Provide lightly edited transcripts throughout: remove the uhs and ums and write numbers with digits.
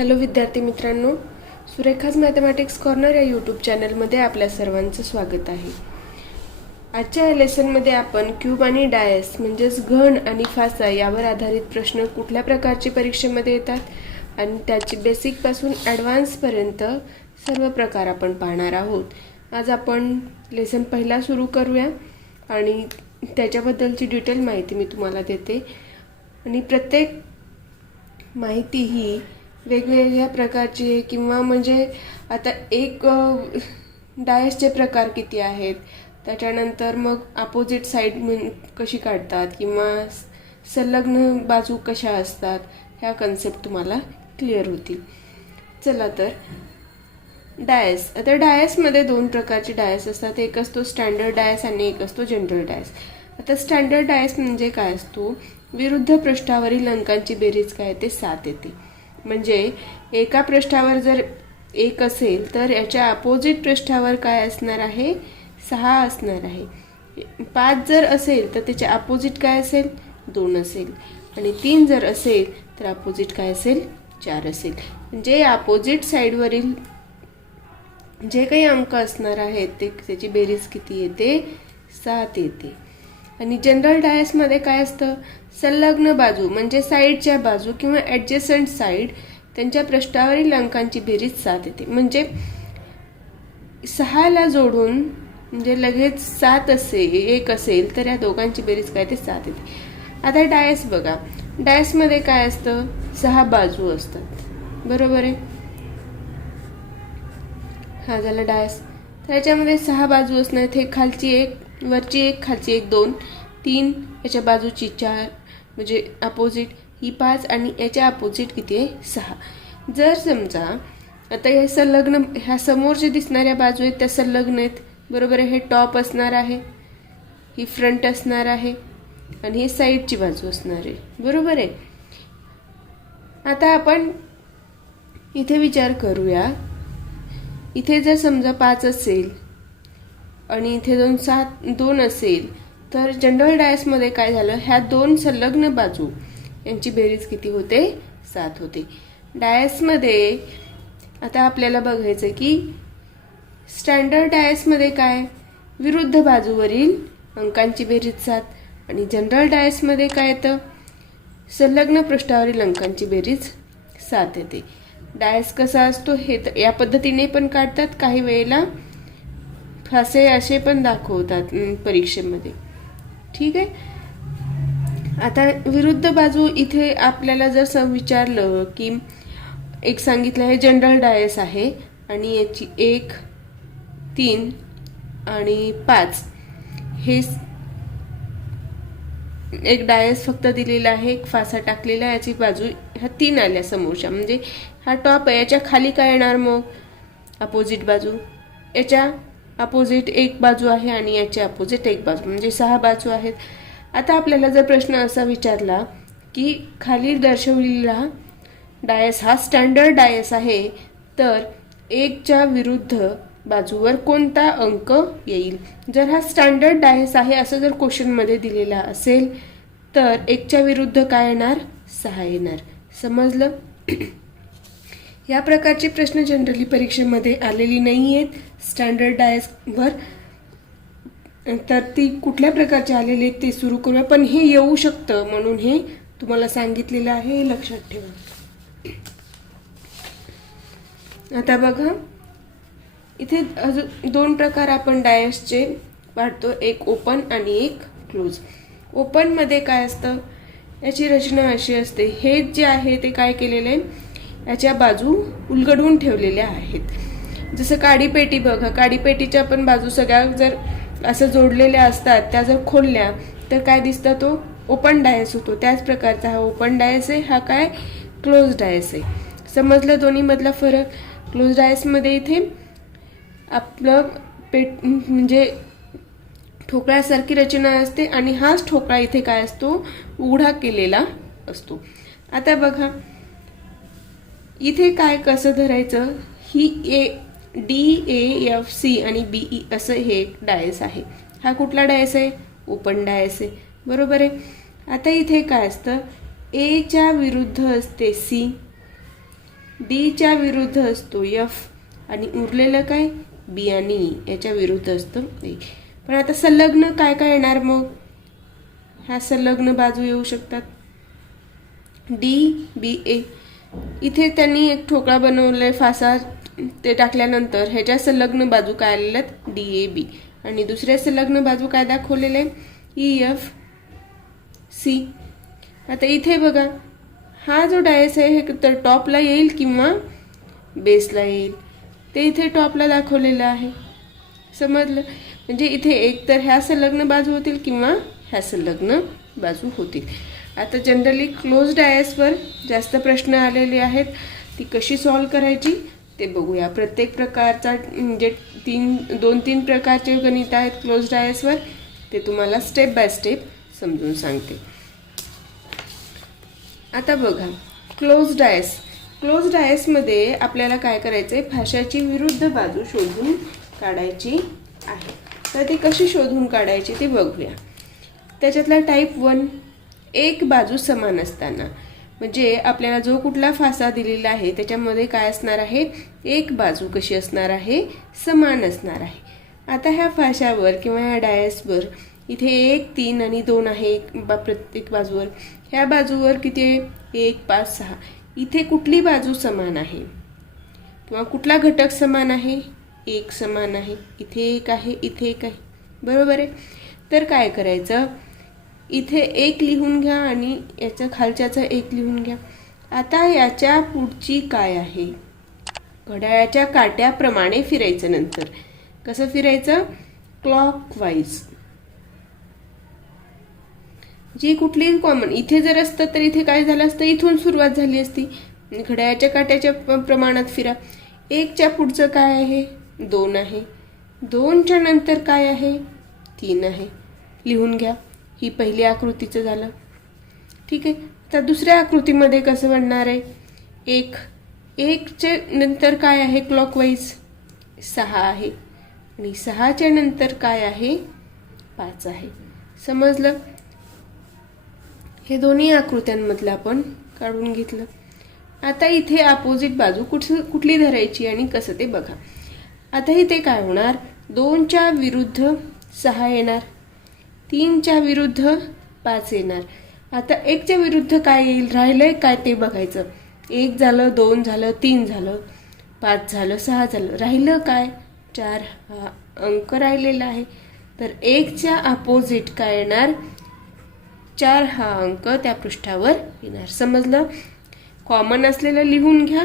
Hello विद्यार्थी मित्रांनो, Surekha's mathematics corner या यूट्यूब चॅनलमध्ये आपल्या सर्वांचं स्वागत आहे. आजच्या या लेसनमध्ये आपण क्यूब आणि डायस म्हणजेच घन आणि फासा यावर आधारित प्रश्न कुठल्या प्रकारचे परीक्षेमध्ये येतात आणि त्याची बेसिकपासून ॲडव्हान्सपर्यंत सर्व प्रकार आपण पाहणार आहोत. आज आपण लेसन पहिला सुरू करूया आणि त्याच्याबद्दलची डिटेल माहिती मी तुम्हाला देते. आणि प्रत्येक माहिती ही वेगवेगळ्या प्रकारची आहे किंवा म्हणजे आता एक डायसचे प्रकार किती आहेत, त्याच्यानंतर मग अपोजिट साईड कशी काढतात किंवा संलग्न बाजू कशा असतात, ह्या कन्सेप्ट तुम्हाला क्लिअर होतील. चला तर डायस. आता डायसमध्ये दोन प्रकारचे डायस असतात. एक असतो स्टँडर्ड डायस आणि एक असतो जनरल डायस. आता स्टँडर्ड डायस म्हणजे काय असतो, विरुद्ध पृष्ठावरील अंकांची बेरीज काय ते 7 येते. म्हणजे एका पृष्ठावर जर 1 असेल तर याच्या अपोजिट पृष्ठावर काय असणार आहे, 6 असणार आहे. 5 जर असेल तर त्याच्या अपोजिट काय असेल, 2 असेल. आणि 3 जर असेल तर अपोजिट काय असेल, 4 असेल. म्हणजे अपोजिट साईडवरील जे काही अंक असणार आहेत त्याची बेरीज किती येते, 7 येते. आणि जनरल डायसमध्ये काय असतं, संलग्न बाजू म्हणजे साईडच्या बाजू किंवा ॲडजसंट साईड त्यांच्या पृष्ठावरील अंकांची बेरीज 7 येते. म्हणजे 6ला जोडून म्हणजे लगेच 1 असेल तर या दोघांची बेरीज काय ते 7 येते. आता डायस बघा, डायसमध्ये काय असतं, 6 बाजू असतात, बरोबर आहे. हा झाला डायस. तर याच्यामध्ये 6 बाजू असणार. हे खालची एक, वरची एक, खालची एक, 2, 3, याच्या बाजूची 4 म्हणजे अपोजिट ही 5 आणि याच्या अपोजिट किती आहे, 6. जर समजा आता हे संलग्न, ह्या समोर जे दिसणाऱ्या बाजू आहेत त्या संलग्न आहेत, बरोबर आहे. हे टॉप असणार आहे, ही फ्रंट असणार आहे आणि हे साईडची बाजू असणार आहे, बरोबर आहे. आता आपण इथे विचार करूया. इथे जर समजा 5 असेल आणि इथे 2 असेल तर जनरल डायसमध्ये काय झालं, ह्या 2 संलग्न बाजू यांची बेरीज किती होते, 7 होते. डायसमध्ये आता आपल्याला बघायचं की स्टँडर्ड डायसमध्ये काय, विरुद्ध बाजूवरील अंकांची बेरीज 7 आणि जनरल डायसमध्ये काय येतं, संलग्न पृष्ठावरील अंकांची बेरीज 7 येते. डायस कसा असतो हे तर या पद्धतीने पण काढतात, काही वेळेला फासे असे पण दाखवतात परीक्षेमध्ये, ठीक आहे. आता विरुद्ध बाजू इथे आपल्याला जर विचारलं की एक सांगितलं आहे जनरल डायस आहे आणि याची 1, 3 आणि 5 हे एक डायस फक्त दिलेला आहे, एक फासा टाकलेला आहे, याची बाजू ह्या 3 आल्या समोरच्या. म्हणजे हा टॉप आहे, याच्या खाली काय येणार मग, अपोजिट बाजू. याच्या अपोजिट एक बाजू आहे आणि याच्या अपोजिट एक बाजू, म्हणजे 6 बाजू आहेत. आता आपल्याला जर प्रश्न असा विचारला की खाली दर्शवलेला डायस हा स्टँडर्ड डायस आहे तर 1च्या विरुद्ध बाजूवर कोणता अंक येईल. जर हा स्टँडर्ड डायस आहे असं जर क्वेश्चनमध्ये दिलेला असेल तर 1च्या विरुद्ध काय येणार, 6 येणार. समजलं. या प्रकारचे प्रश्न जनरली परीक्षेमध्ये आलेली नाही आहेत स्टँडर्ड डायसवर. तर ती कुठल्या प्रकारचे आलेले आहेत ते सुरू करूया. पण हे येऊ शकतं म्हणून हे तुम्हाला सांगितलेलं आहे, हे लक्षात ठेवा. आता बघा, इथे अजून 2 प्रकार आपण डायसचे पाडतो, एक ओपन आणि एक क्लोज. ओपनमध्ये काय असतं, याची रचना अशी असते, हे जे आहे ते काय केलेलं आहे, याच्या बाजू उलगडवून ठेवलेल्या आहेत. जसं काडीपेटी बघा, काडीपेटीच्या पण बाजू सगळ्या जर असं जोडलेल्या असतात, त्या जर खोलल्या तर काय दिसतं, तो ओपन डायस होतो. त्याच प्रकारचा हा ओपन डायस आहे, हा काय क्लोज डायस आहे. समजलं दोन्हीमधला फरक. क्लोज डायसमध्ये इथे आपलं म्हणजे ठोकळ्यासारखी रचना असते आणि हाच ठोकळा इथे काय असतो, उघडा केलेला असतो. आता बघा इथे काय कसं धरायचं, ही DAFC आणि BE असं हे डायस आहे. हा कुठला डायस आहे, ओपन डायस आहे, बरोबर आहे. आता इथे काय असतं, Aच्या विरुद्ध असते C डीच्या विरुद्ध असतो एफ आणि उरलेलं काय बी आणि ई याच्या विरुद्ध असतं ए. पण आता संलग्न काय काय येणार मग? ह्या संलग्न बाजू येऊ शकतात डी बी ए. इथे त्यांनी एक ठोकळा बनवलाय फासा, ते टाकल्यानंतर ह्याच्या संलग्न बाजू काय आलेल्या आहेत डी ए बी आणि दुसऱ्या संलग्न बाजू काय दाखवलेले आहे ई एफ सी. आता इथे बघा हा जो डायस आहे हे तर टॉपला येईल किंवा बेसला येईल, ते इथे टॉपला दाखवलेलं आहे. समजलं? म्हणजे इथे एक तर ह्या संलग्न बाजू होतील किंवा ह्या संलग्न बाजू होतील. आता जनरली क्लोज डायसवर जास्त प्रश्न आलेले आहेत, ती कशी सॉल्व करायची ते बघूया. प्रत्येक प्रकारचा म्हणजे 2-3 प्रकारचे गणित आहेत क्लोज डायसवर, ते तुम्हाला स्टेप बाय स्टेप समजून सांगते. आता बघा क्लोज डायसमध्ये आपल्याला काय करायचं आहे, फाशाची विरुद्ध बाजू शोधून काढायची आहे. तर ती कशी शोधून काढायची ते बघूया. त्याच्यातला टाईप 1 एक बाजू समान असताना, म्हणजे आपल्याला जो कुठला फासा दिलेला आहे त्याच्यामध्ये काय असणार आहे, एक बाजू कशी असणार आहे, समान असणार आहे. आता ह्या फाशावर किंवा ह्या डायसवर इथे 1, 3 आणि 2 आहे प्रत्येक बाजूवर. ह्या बाजूवर किती आहे 1, 5, 6. इथे कुठली बाजू समान आहे किंवा कुठला घटक समान आहे, एक समान आहे. इथे एक आहे, इथे एक आहे, बरोबर आहे. तर काय करायचं, इथे एक लिहून घ्या आणि याच्या खालच्याचं एक लिहून घ्या. आता याच्या पुढची काय आहे, घड्याळाच्या काट्याप्रमाणे फिरायचं. नंतर कसं फिरायचं, क्लॉकवाईज. जी कुठली कॉमन इथे जर असतं तर इथे काय झालं असतं, इथून सुरुवात झाली असती. घड्याळाच्या काट्याच्या प्रमाणात फिरा. 1च्या पुढचं काय आहे 2 आहे, 2च्या नंतर काय आहे 3 आहे. लिहून घ्या. ही पहिली आकृतीचं झालं. ठीक आहे. तर दुसऱ्या आकृतीमध्ये कसं बनणार आहे, 1च्या नंतर काय आहे क्लॉकवाईज 6 आहे आणि 6च्या नंतर काय आहे 5 आहे. समजलं? हे दोन्ही आकृत्यांमधलं आपण काढून घेतलं. आता इथे अपोजिट बाजू कुठली धरायची आणि कसं ते बघा. आता इथे काय होणार, 2च्या विरुद्ध 6 येणार, 3च्या विरुद्ध 5 येणार. आता 1च्या विरुद्ध काय येईल, राहिलंय काय ते बघायचं. 1 झालं, 2 झालं, 3 झालं, 5 झालं, 6 झालं, राहिलं काय 4 हा अंक राहिलेला आहे. तर 1च्या अपोजिट काय येणार 4 हा अंक त्या पृष्ठावर येणार. समजलं? कॉमन असलेलं लिहून घ्या.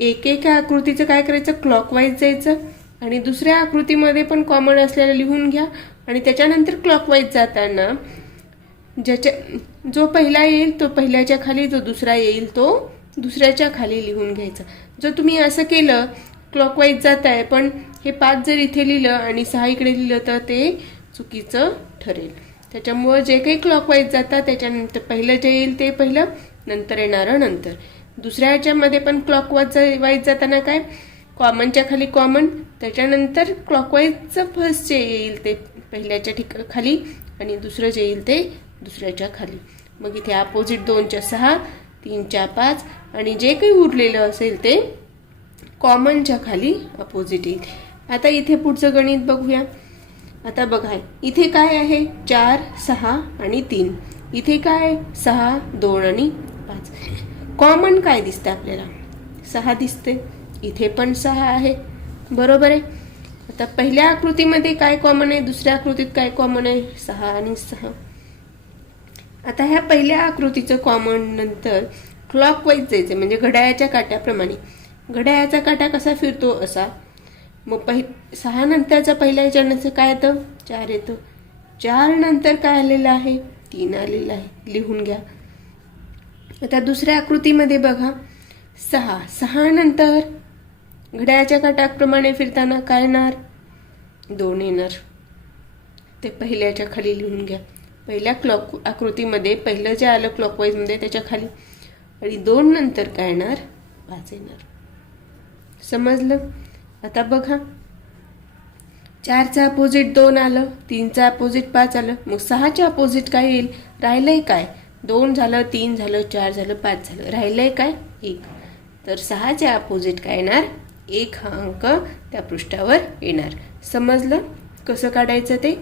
एकेका आकृतीचं काय करायचं, क्लॉकवाईज जायचं आणि दुसऱ्या आकृतीमध्ये पण कॉमन असलेलं लिहून घ्या आणि त्याच्यानंतर क्लॉकवाईज जाताना जो पहिला येईल तो पहिल्याच्या खाली, जो दुसरा येईल तो दुसऱ्याच्या खाली लिहून घ्यायचा. जर तुम्ही असं केलं क्लॉकवाईज जात आहे पण हे 5 जर इथे लिहिलं आणि 6 इकडे लिहिलं तर ते चुकीचं ठरेल. त्याच्यामुळं जे काही क्लॉकवाईज जातात त्याच्यानंतर पहिलं जे येईल ते पहिलं, नंतर येणारं नंतर. दुसऱ्या ह्याच्यामध्ये पण क्लॉकवाईज जाताना काय, कॉमनच्या खाली कॉमन, त्याच्यानंतर क्लॉकवाईजचं फर्स्ट जे येईल ते पहिल्याच्या खाली आणि दुसरं जे येईल ते दुसऱ्याच्या खाली. मग इथे अपोजिट 2च्या 6, 3च्या 5 आणि जे काही उरलेलं असेल ते कॉमनच्या खाली अपोजिट येईल. आता इथे पुढचं गणित बघूया. आता बघा इथे काय आहे 4, 6 आणि 3. इथे काय 6, 2 आणि 5. कॉमन काय दिसतं आपल्याला 6 दिसते. इथे पण 6 आहे, बरोबर आहे. आता पहिल्या आकृतीमध्ये काय कॉमन आहे, दुसऱ्या आकृतीत काय कॉमन आहे 6 आणि 6. आता ह्या पहिल्या आकृतीचं कॉमन नंतर क्लॉकवाईज जायचं म्हणजे घड्याळाच्या काट्याप्रमाणे. घड्याळाचा काटा कसा फिरतो असा. मग 6 नंतरचा पहिल्या ह्याच्यानंतर काय येतं 4 येतं. 4 नंतर काय आलेलं आहे 3 आलेलं आहे. लिहून घ्या. आता दुसऱ्या आकृतीमध्ये बघा 6 नंतर घड्याळाच्या काट्याप्रमाणे फिरताना काय येणार 2 येणार. ते पहिल्याच्या खाली लिहून घ्या. पहिल्या आकृतीमध्ये पहिलं जे आलं क्लॉकवाईजमध्ये त्याच्या खाली आणि 2 नंतर काय येणार 5 येणार. समजलं? आता बघा 4चा अपोजिट 2 आलं, 3चा अपोजिट 5 आलं, मग 6च्या अपोजिट काय येईल, राहिलंय काय 2 झालं, 3 झालं, 4 झालं, 5 झालं, राहिलंय काय 1. तर 6च्या अपोजिट काय येणार? 1 हा अंक त्या पृष्ठावर येणार. समजलं कसं काढायचं ते?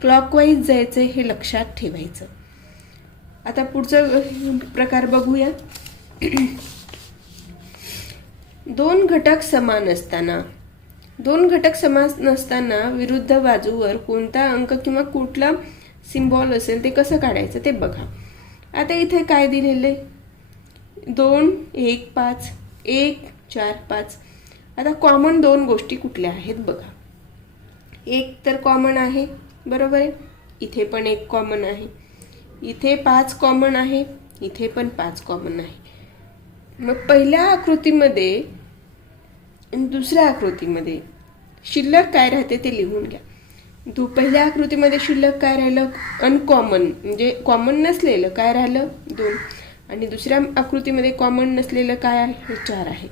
क्लॉकवाईज जायचं हे लक्षात ठेवायचं. आता पुढचं प्रकार बघूया. दोन घटक समान नसताना विरुद्ध बाजूवर कोणता अंक किंवा कुठला सिम्बॉल असेल ते कसं काढायचं ते बघा. आता इथे काय दिलेलं आहे? 2, 1, 5, 1, 4, 5. आता कॉमन दोन गोष्टी कुठल्या आहेत बघा. 1 तर कॉमन आहे, बरोबर आहे. इथे पण 1 कॉमन आहे, इथे 5 कॉमन आहे, इथे पण 5 कॉमन आहे. मग पहिल्या आकृतीमध्ये आणि दुसऱ्या आकृतीमध्ये शिल्लक काय राहते ते लिहून घ्या. पहिल्या आकृतीमध्ये शिल्लक काय राहिलं? अनकॉमन, म्हणजे कॉमन नसलेलं काय राहिलं? 2. आणि दुसऱ्या आकृतीमध्ये कॉमन नसलेलं काय आहे? 4 आहे.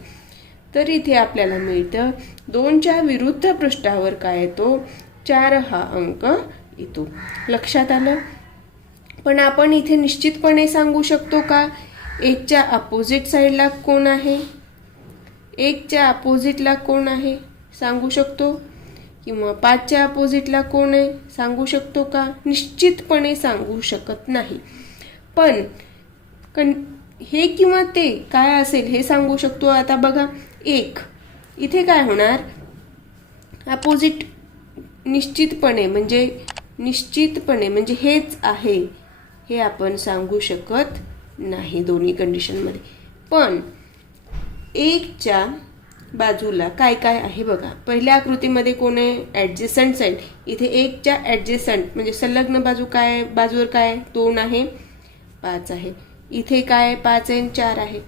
तर इथे आपल्याला मिळतं 2च्या विरुद्ध पृष्ठावर काय येतो? 4 हा अंक येतो. लक्षात आलं? पण आपण इथे निश्चितपणे सांगू शकतो का 1च्या अपोजिट साईडला कोण आहे? 1च्या अपोजिटला कोण आहे सांगू शकतो? किंवा 5च्या अपोजिटला कोण आहे सांगू शकतो का? निश्चितपणे सांगू शकत नाही. पण हे किंवा ते काय असेल हे सांगू शकतो. आता बघा 1 इथे काय होणार? अपोजिट निश्चितपणे म्हणजे हेच आहे हे आपण सांगू शकत नाही दोन्ही कंडिशनमध्ये. पण 1च्या बाजूला काय काय आहे बघा. पहिल्या आकृतीमध्ये कोण आहे? ॲडजेसंट साईड. इथे 1च्या ॲडजेसंट म्हणजे संलग्न बाजूवर काय? 2 आहे, 5 आहे. इथे काय? 5 आहे, 4 आहे.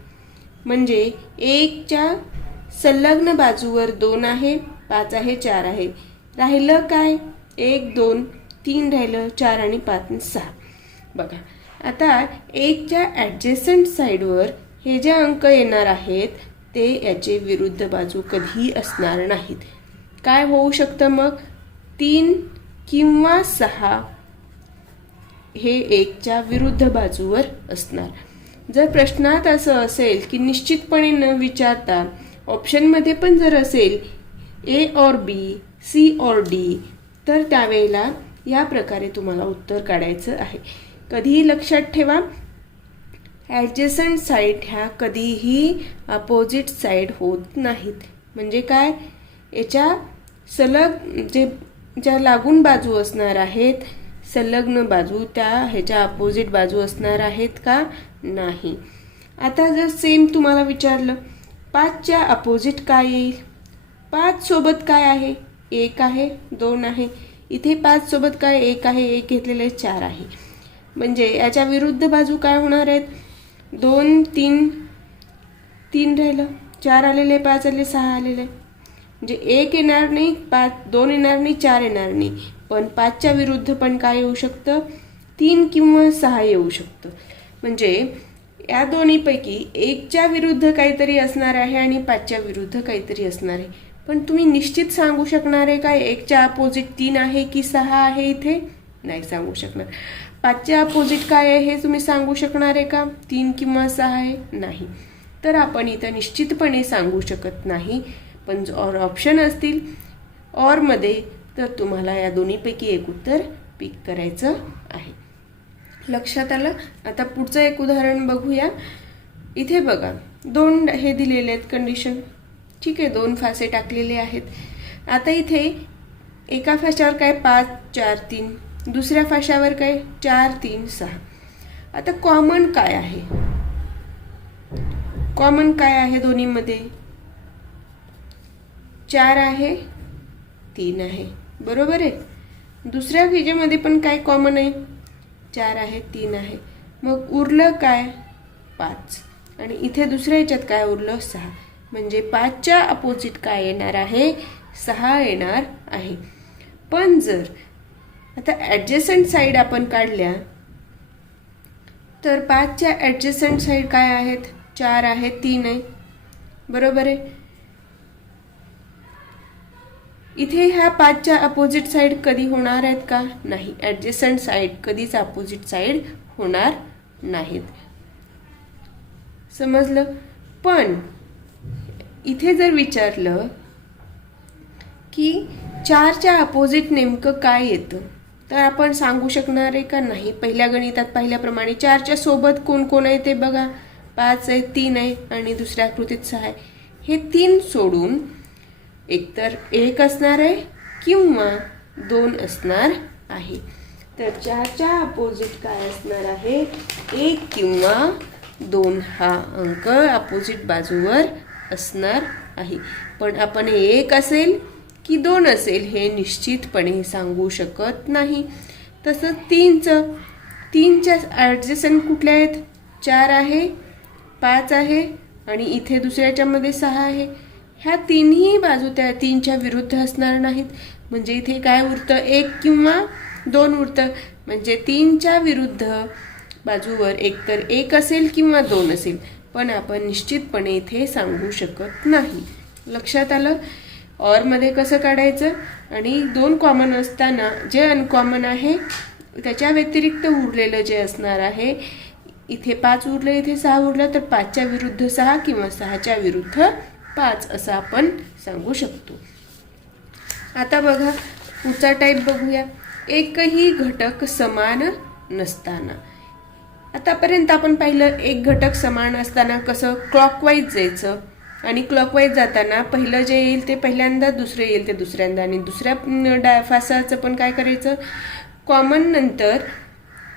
म्हणजे 1च्या संलग्न बाजूवर 2 आहे, 5 आहे, 4 आहे. राहिलं काय? 1, 2, 3 राहिलं, 4 आणि 5 आणि 6. बघा आता 1च्या ॲडजेसंट साईडवर हे जे अंक येणार आहेत ते याचे विरुद्ध बाजू कधीही असणार नाहीत. काय होऊ शकतं मग? 3 किंवा 6 हे 1च्या विरुद्ध बाजूवर असणार. जर प्रश्नात असं असेल की निश्चितपणे न विचारता ऑप्शनमध्ये पण जर असेल A और B, C और D, तर त्यावेळेला या प्रकारे तुम्हाला उत्तर काढायचं आहे. कधीही लक्षात ठेवा ॲडजेसंट साईड ह्या कधीही अपोजिट साईड होत नाहीत. म्हणजे काय? याच्या ज्या लागून बाजू असणार आहेत संलग्न बाजू त्या ह्याच्या अपोजिट बाजू असणार आहेत का? नाही. आता जर सेम तुम्हाला विचारलं 5च्या अपोजिट काय येईल? 5 सोबत काय आहे? 1 आहे, 2 आहे. इथे 5 सोबत काय? 1 आहे, 1 घेतलेले 4 आहे. म्हणजे याच्या विरुद्ध बाजू काय होणार आहेत? 2, 3 राहिलं, 4 आलेले, 5 आले, 6 आलेले. म्हणजे 1 येणार नाही, 2 येणार नाही, 4 येणार नाही. पण 5च्या विरुद्ध पण काय येऊ शकतं? 3 किंवा 6 येऊ शकतं. म्हणजे या दोन्हीपैकी 1च्या विरुद्ध काहीतरी असणार आहे आणि 5च्या विरुद्ध काहीतरी असणार आहे. पण तुम्ही निश्चित सांगू शकणार आहे का 1च्या अपोजिट 3 आहे की 6 आहे? इथे नाही सांगू शकणार. 5च्या अपोजिट काय आहे हे तुम्ही सांगू शकणार आहे का? 3 किंवा 6 आहे? नाही. तर आपण इथं निश्चितपणे सांगू शकत नाही. पण जर ऑप्शन असतील ऑरमध्ये तर तुम्हाला या दोन्हीपैकी एक उत्तर पिक करायचं आहे. लक्षात आलं? आता पुढचं एक उदाहरण बघूया. इथे बघा 2 हे दिलेले आहेत कंडिशन. ठीक आहे, 2 फासे टाकलेले आहेत. आता इथे एका फाशावर काय? 5, 4, 3. दुसऱ्या फाशावर काय? 4, 3, 6. आता कॉमन काय आहे? कॉमन काय आहे दोन्हीमध्ये? 4 आहे, 3 आहे, बरोबर आहे. दुसऱ्या विजेमध्ये पण काय कॉमन आहे? 4 आहे, 3 आहे. मग उरलं काय? 5. आणि इथे दुसऱ्या ह्याच्यात काय उरलं? 6. म्हणजे 5च्या अपोजिट काय येणार आहे? 6 येणार आहे. पण जर आता ॲडजेसंट साईड आपण काढल्या तर 5च्या ॲडजेसंट साईड काय आहेत? 4 आहे, 3 आहे, बरोबर आहे. इथे ह्या 5च्या अपोजिट साईड कधी होणार आहेत का? नाही. ॲडजेसंट साईड कधीच अपोजिट साईड होणार नाहीत. समजलं? पण इथे जर विचारलं की 4च्या अपोजिट नेमकं काय येतं, तर आपण सांगू शकणार आहे का? नाही. पहिल्या गणितात पाहिल्याप्रमाणे 4च्या सोबत कोण कोण आहे ते बघा. 5 आहे, 3 आहे आणि दुसऱ्या आकृतीत 6 आहे. हे 3 सोडून एकतर 1 असणार आहे किंवा 2 असणार आहे. तर 4च्या अपोजिट काय असणार आहे? 1 किंवा 2 हा अंक अपोजिट बाजूवर असणार आहे. पण आपण 1 असेल की 2 असेल हे निश्चितपणे सांगू शकत नाही. तसंच 3च्या ॲडजसंट कुठल्या आहेत? 4 आहे, 5 आहे आणि इथे दुसऱ्याच्यामध्ये 6 आहे. ह्या तिन्ही बाजू त्या 3च्या विरुद्ध असणार नाहीत. म्हणजे इथे काय उरतं? 1 किंवा 2 उरतं. म्हणजे 3च्या विरुद्ध बाजूवर एकतर 1 असेल किंवा 2 असेल. पण आपण निश्चितपणे इथे सांगू शकत नाही. लक्षात आलं? ऑरमध्ये कसं काढायचं? आणि 2 कॉमन असताना जे अनकॉमन आहे त्याच्या व्यतिरिक्त उरलेलं जे असणार आहे, इथे 5 उरलं, इथे 6 उरलं, तर 5च्या विरुद्ध 6 किंवा 6च्या विरुद्ध 5 असं आपण सांगू शकतो. आता बघा पुढचा टाईप बघूया. एकही घटक समान नसताना. आतापर्यंत आपण पाहिलं एक घटक समान असताना कसं क्लॉकवाईज जायचं आणि क्लॉकवाईज जाताना पहिलं जे येईल ते पहिल्यांदा, दुसरं येईल ते दुसऱ्यांदा आणि दुसऱ्या फासाचं पण काय करायचं? कॉमन नंतर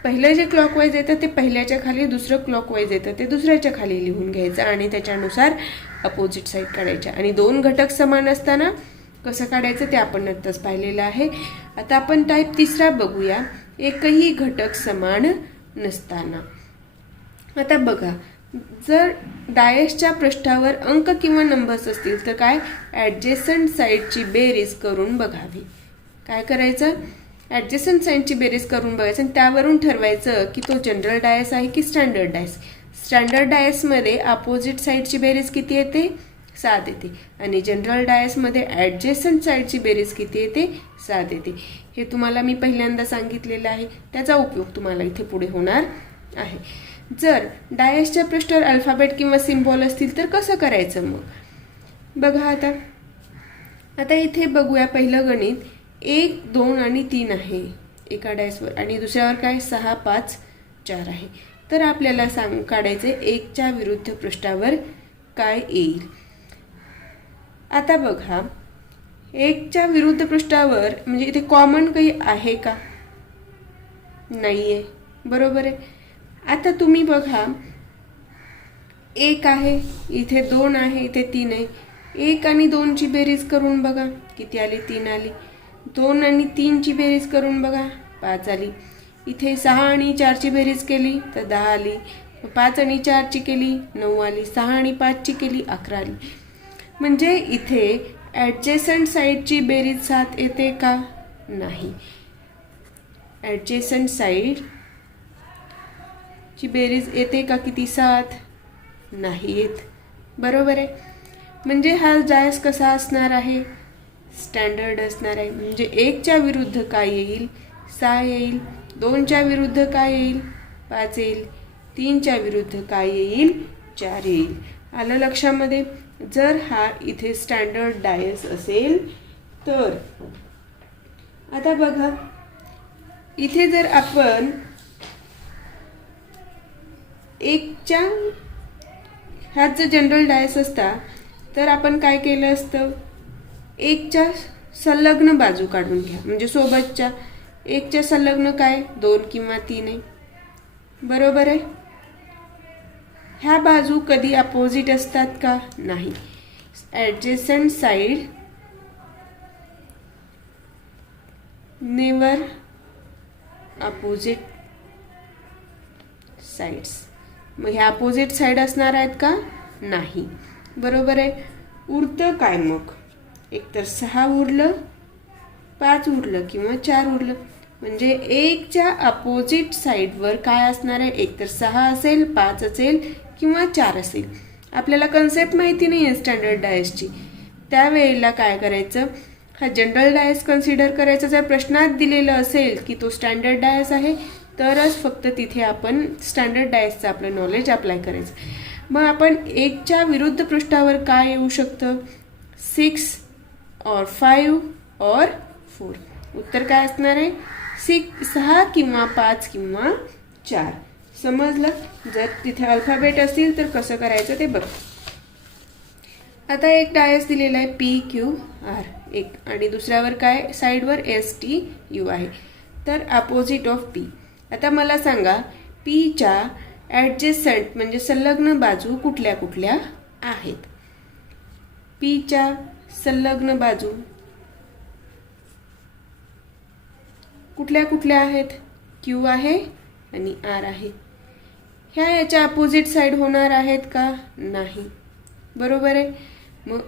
पहिलं जे क्लॉकवाईज येतं ते पहिल्याच्या खाली, दुसरं क्लॉकवाईज येतं ते दुसऱ्याच्या खाली लिहून घ्यायचं आणि त्याच्यानुसार अपोजिट साईड काढायच्या. आणि 2 घटक समान असताना कसं काढायचं ते आपण नंतरच पाहिलेलं आहे. आता आपण टाईप 3 बघूया. एकही घटक समान नसताना. आता बघा, जर डायसच्या पृष्ठावर अंक किंवा नंबर्स असतील तर काय? ॲडजेसंट साईडची बेरीज करून बघावी. काय करायचं? ॲडजेसंट साईडची बेरीज करून बघायचं आणि त्यावरून ठरवायचं की तो जनरल डायस आहे की स्टँडर्ड डायस. स्टँडर्ड डायसमध्ये अपोजिट साईडची बेरीज किती येते? 7 येते. आणि जनरल डायसमध्ये ॲडजेसंट साईडची बेरीज किती येते? 7 येते. हे तुम्हाला मी पहिल्यांदा सांगितलेलं आहे. त्याचा उपयोग तुम्हाला इथे पुढे होणार आहे. जर डायसच्या पृष्ठावर अल्फाबेट किंवा सिम्बॉल असतील तर कसं करायचं मग? बघा आता इथे बघूया. पहिलं गणित 1, 2 आणि 3 आहे एका डायसवर आणि दुसऱ्यावर काय? 6, 5, 4 आहे. तर आपल्याला काढायचे 1च्या विरुद्ध पृष्ठावर काय येईल. आता बघा 1च्या विरुद्ध पृष्ठावर म्हणजे इथे कॉमन काही आहे का? नाही आहे. बरोबर आहे. आता तुम्ही बघा 1 आहे, इथे 2 आहे, इथे 3 आहे. 1 आणि 2ची बेरीज करून बघा किती आली? 3 आली. 2 आणि 3ची बेरीज करून बघा 5 आली. इथे 6 आणि 4ची बेरीज केली तर 10 आली. 5 आणि 4ची केली 9 आली. 6 आणि 5ची केली 11 आली. म्हणजे इथे ॲडजेसंट साईडची बेरीज 7 येते का? नाही. ॲडजेसंट साईड ची बेरीज येते का किती? 7 नाही येत. बरोबर आहे. म्हणजे हा डायस कसा असणार आहे? स्टँडर्ड असणार आहे. म्हणजे 1च्या विरुद्ध काय येईल? 6 येईल. 2च्या विरुद्ध काय येईल? 5 येईल. 3च्या विरुद्ध काय येईल? 4 येईल. आलं लक्षामध्ये? जर हा इथे स्टँडर्ड डायस असेल तर. आता बघा इथे जर आपण 1च्या ह्यात जर जनरल डायस असता तर आपण काय केलं असतं? 1च्या संलग्न बाजू काढून घ्या. म्हणजे सोबतच्या 1च्या संलग्न काय? 2 किंवा 3 आहे. बरोबर आहे. ह्या बाजू कधी अपोजिट असतात का? नाही. ॲडजेसंट साईड नेवर अपोजिट साइड्स. मग ह्या अपोजिट साईड असणार आहेत का? नाही. बरोबर आहे. उरतं काय मग? एकतर 6 उरलं, 5 उरलं किंवा 4 उरलं. म्हणजे 1च्या अपोजिट साईडवर काय असणार आहे? एकतर 6 असेल, 5 असेल किंवा 4 असेल. आपल्याला कन्सेप्ट माहिती नाही आहे स्टँडर्ड डायसची. त्यावेळेला काय करायचं? हा जनरल डायस कन्सिडर करायचा. जर प्रश्नात दिलेलं असेल की तो स्टँडर्ड डायस आहे तरच फक्त तिथे आपण स्टँडर्ड डायसचं आपलं नॉलेज अप्लाय करायचं. मग आपण 1च्या विरुद्ध पृष्ठावर काय येऊ शकतं? 6 और 5 और 4. उत्तर काय असणार आहे? 6 किंवा 5 किंवा 4. समजलं? जर तिथे अल्फाबेट असतील तर कसं करायचं ते बघ. आता एक डायस दिलेला आहे PQR एक, आणि दुसऱ्यावर काय साईडवर STU आहे. तर अपोजिट ऑफ P. आता मला सांगा Pच्या ॲडजेसंट म्हणजे संलग्न बाजू कुठल्या कुठल्या आहेत? Pच्या संलग्न बाजू कुठल्या कुठल्या आहेत? Q आहे आणि R आहे. ह्या याच्या अपोजिट साईड होणार आहेत का? नाही. बरोबर आहे. मग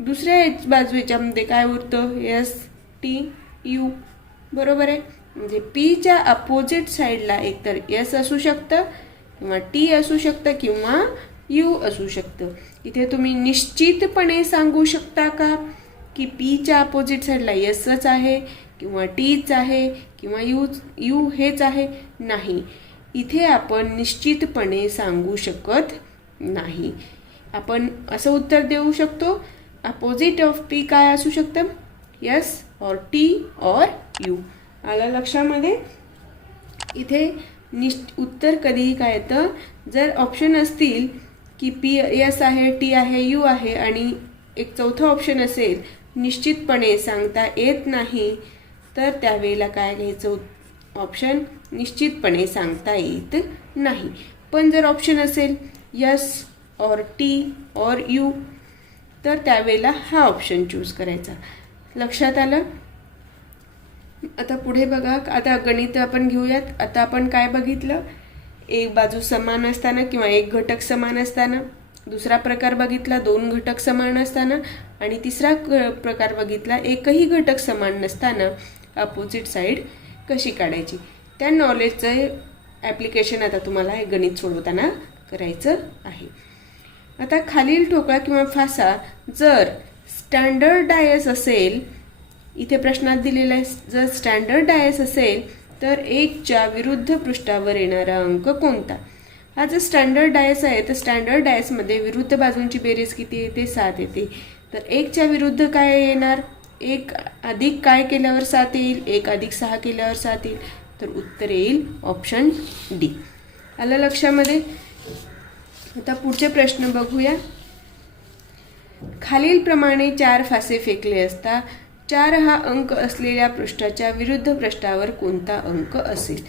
दुसऱ्या बाजू याच्यामध्ये काय उरतं? STU. बरोबर आहे. म्हणजे Pच्या अपोजिट साईडला एकतर S असू शकतं किंवा T असू शकतं किंवा U असू शकतं. इथे तुम्ही निश्चितपणे सांगू शकता का की Pच्या अपोजिट साईडला Sच आहे किंवा Tच आहे किंवा U हेच आहे? नाही. इथे आपण निश्चितपणे सांगू शकत नाही. आपण असं उत्तर देऊ शकतो अपोजिट ऑफ P काय असू शकतं? S और T और U. आलं लक्षामध्ये? इथे उत्तर कधीही काय येतं? जर ऑप्शन असतील की S आहे, T आहे, U आहे आणि एक चौथा ऑप्शन असेल निश्चितपणे सांगता येत नाही, तर त्यावेळेला काय घ्यायचं? ऑप्शन निश्चितपणे सांगता येत नाही. पण जर ऑप्शन असेल S और T और U, तर त्यावेळेला हा ऑप्शन चूज करायचा. लक्षात आलं? आता पुढे बघा. आता गणित आपण घेऊयात. आता आपण काय बघितलं? एक बाजू समान असताना किंवा एक घटक समान असताना. दुसरा प्रकार बघितला 2 घटक समान असताना. आणि तिसरा प्रकार बघितला एकही घटक समान नसताना अपोजिट साईड कशी काढायची. त्या नॉलेजचं ॲप्लिकेशन आता तुम्हाला हे गणित सोडवताना करायचं आहे. आता खालील ठोकळा किंवा फासा जर स्टँडर्ड डायस असेल, इथे प्रश्नात दिलेला आहे, जर स्टँडर्ड डायस असेल तर 1च्या विरुद्ध पृष्ठावर येणारा अंक कोणता? हा जर स्टँडर्ड डायस आहे तर स्टँडर्ड डायसमध्ये विरुद्ध बाजूंची बेरीज किती येते? 7 येते. तर 1च्या विरुद्ध काय येणार? 1 अधिक काय केल्यावर 7 येईल? 1 अधिक 6 केल्यावर 7 येईल. तर उत्तर येईल ऑप्शन डी. आलं लक्षामध्ये? आता पुढचे प्रश्न बघूया. खालीलप्रमाणे 4 फासे फेकले असता 4 हा अंक असलेल्या पृष्ठाच्या विरुद्ध पृष्ठावर कोणता अंक असेल?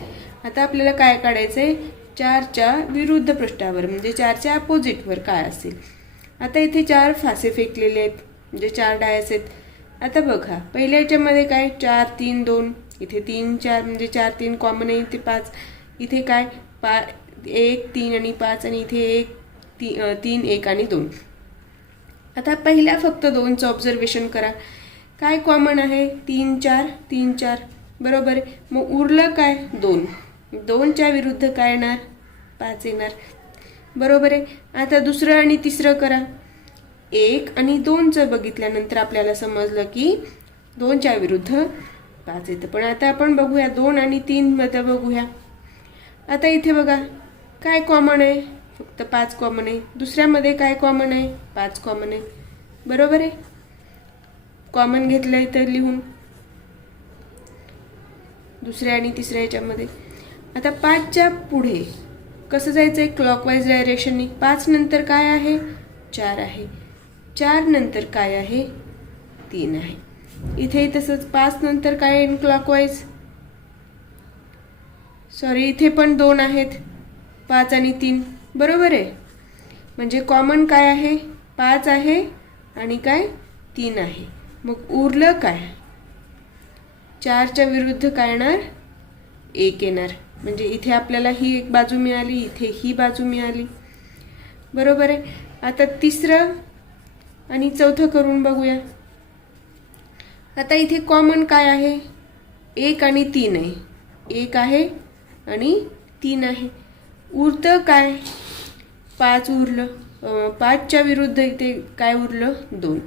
आता आपल्याला काय काढायचं आहे? 4च्या विरुद्ध पृष्ठावर म्हणजे 4च्या अपोजिटवर काय असेल? आता इथे 4 फासे फेकलेले आहेत म्हणजे 4 डायस आहेत. आता बघा पहिल्या याच्यामध्ये काय 4 3 2, इथे 3 4 म्हणजे 4 3 कॉमन आहे. इथे 5, इथे काय 1 3 आणि 5 आणि इथे 3 1 आणि 2. आता पहिल्या फक्त 2चं ऑब्झर्वेशन करा. काय कॉमन आहे? 3 4 3 4. बरोबर आहे. मग उरलं काय? 2. 2च्या विरुद्ध काय येणार? 5 येणार. बरोबर आहे. आता दुसरं आणि तिसरं करा. 1 आणि 2चं बघितल्यानंतर आपल्याला समजलं की 2च्या विरुद्ध 5 येतं. पण आता आपण बघूया 2 आणि 3 मध्ये बघूया. आता इथे बघा काय कॉमन आहे? फक्त 5 कॉमन आहे. दुसऱ्यामध्ये काय कॉमन आहे? 5 कॉमन आहे. बरोबर आहे. कॉमन घेतलं इथं लिहून दुसऱ्या आणि तिसऱ्या ह्याच्यामध्ये. आता 5च्या पुढे कसं जायचं आहे? क्लॉकवाईज डायरेक्शननी. 5 नंतर काय आहे? 4 आहे. 4 नंतर काय आहे? 3 आहे. इथे तसंच 5 नंतर काय आहे क्लॉकवाईज? सॉरी इथे पण 2 आहेत. 5 आणि 3. बरोबर आहे. म्हणजे कॉमन काय आहे? 5 आहे आणि काय 3 आहे. मग उरलं काय? 4च्या विरुद्ध काय येणार? 1 येणार. म्हणजे इथे आपल्याला ही एक बाजू मिळाली, इथे ही बाजू मिळाली. बरोबर आहे. आता तिसरं आणि चौथं करून बघूया. आता इथे कॉमन काय आहे? 1 आणि 3 आहे. 1 आहे आणि 3 आहे. उरतं काय? 5 उरलं. 5च्या विरुद्ध इथे काय उरलं? 2.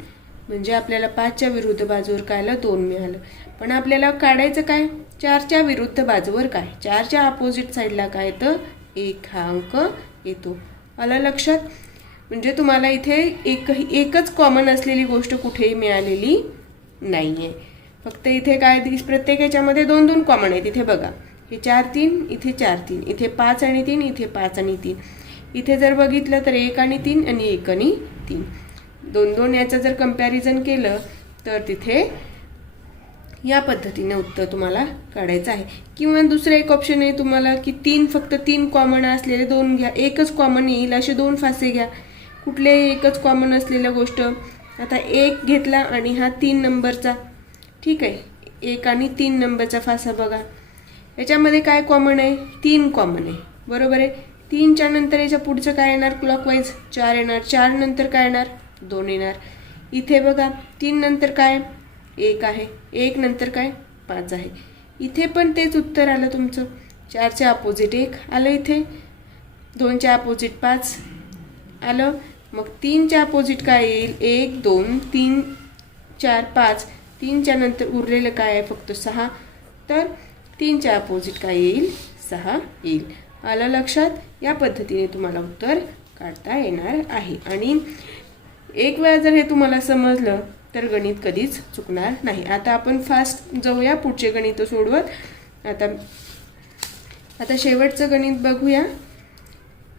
म्हणजे आपल्याला 5च्या विरुद्ध बाजूवर कायला 2 मिळालं. पण आपल्याला काढायचं काय? 4च्या विरुद्ध बाजूवर काय? 4च्या अपोजिट साईडला काय येतं? 1 हा अंक येतो. आलं लक्षात? म्हणजे तुम्हाला इथे एकच कॉमन असलेली गोष्ट कुठेही मिळालेली नाही आहे. फक्त इथे काय प्रत्येक ह्याच्यामध्ये 2-2 कॉमन आहेत. इथे बघा, हे 4-3, इथे 4-3, इथे 5 आणि 3, इथे 5 आणि 3. इथे जर बघितलं तर 1 आणि 3 आणि 1 आणि 3, 2-2 याचं जर कंपॅरिझन केलं तर तिथे या पद्धतीने उत्तर तुम्हाला काढायचं आहे. किंवा दुसरं एक ऑप्शन आहे तुम्हाला की फक्त 3 कॉमन असलेले 2 घ्या, एकच कॉमन येईल असे 2 फासे घ्या. कुठलेही एकच कॉमन असलेल्या गोष्ट, आता 1 घेतला आणि हा 3 नंबरचा, ठीक आहे, 1 आणि 3 नंबरचा फासा बघा. याच्यामध्ये काय कॉमन आहे? 3 कॉमन आहे, बरोबर आहे. 3च्या नंतर याच्या पुढचं काय येणार? क्लॉकवाईज 4 येणार. 4 नंतर काय येणार? 2 येणार. इथे बघा 3 नंतर काय? 1 आहे. 1 नंतर काय? 5 आहे. इथे पण तेच उत्तर आलं तुमचं. 4चे अपोजिट 1 आलं इथे, 2च्या अपोजिट 5 आलं. मग 3च्या अपोजिट काय येईल? 1, 2, 3, 4, 5. 3च्या नंतर उरलेलं काय आहे? फक्त 6. तर 3च्या अपोजिट काय येईल? 6 येईल. आलं लक्षात? या पद्धतीने तुम्हाला उत्तर काढता येणार आहे. आणि एक वेळा जर हे तुम्हाला समजलं तर गणित कधीच चुकणार नाही. आता आपण फास्ट जाऊया पुढचे गणित सोडवत. आता शेवटचं गणित बघूया.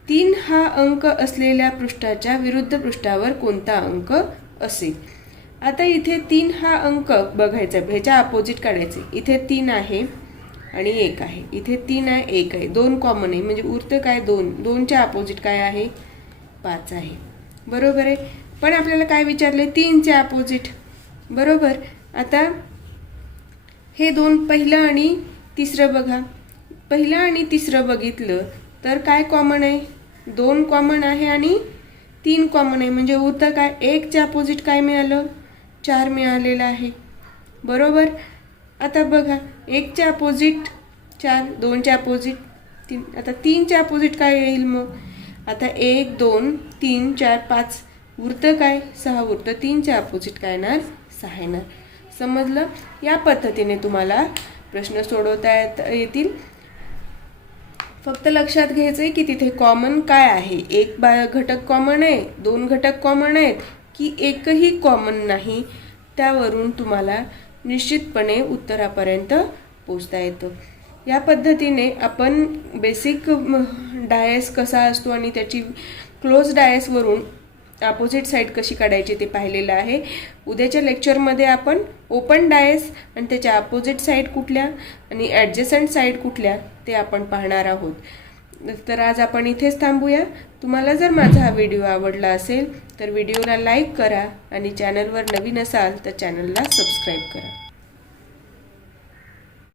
3 हा अंक असलेल्या पृष्ठाच्या विरुद्ध पृष्ठावर कोणता अंक असेल? आता इथे 3 हा अंक बघायचा, ह्याच्या अपोजिट काढायचे. इथे 3 आहे आणि 1 आहे. इथे 3 आहे, 1 आहे, 2 कॉमन आहे, म्हणजे उरतं काय? 2. 2च्या अपोजिट काय आहे? 5 आहे, बरोबर आहे. पण आपल्याला काय विचारले? 3चे अपोजिट, बरोबर. आता हे 2 पहिलं आणि तिसरं बघा. पहिलं आणि तिसरं बघितलं तर काय कॉमन आहे? 2 कॉमन आहे आणि 3 कॉमन आहे, म्हणजे उरतं काय? 1च्या अपोजिट काय मिळालं? 4 मिळालेलं आहे, बरोबर. आता बघा 1च्या अपोजिट 4, 2च्या अपोजिट 3. आता 3च्या अपोजिट काय येईल मग? आता 1, 2, 3, 4, 5 उरतं काय? 6 उरतं. 3च्या अपोजिट काय येणार? 6 येणार. समजलं? या पद्धतीने तुम्हाला प्रश्न सोडवता येतील. फक्त लक्षात घ्यायचं आहे की तिथे कॉमन काय आहे? एक घटक कॉमन आहे, 2 घटक कॉमन आहेत की एकही कॉमन नाही. त्यावरून तुम्हाला निश्चितपणे उत्तरापर्यंत पोचता येतं. या पद्धतीने आपण बेसिक डायस कसा असतो आणि त्याची क्लोज डायसवरून अपोजिट साईड कशी काढायची ते पाहिलेलं आहे. उद्याच्या लेक्चरमध्ये आपण ओपन डायस आणि त्याच्या अपोजिट साईड कुठल्या आणि ॲडजसंट साईड कुठल्या ते आपण पाहणार आहोत. तर आज आपण इथेच थांबूया. तुम्हाला जर माझा हा व्हिडिओ आवडला असेल तर व्हिडिओला लाईक करा आणि चॅनलवर नवीन असाल तर चॅनलला सबस्क्राईब करा.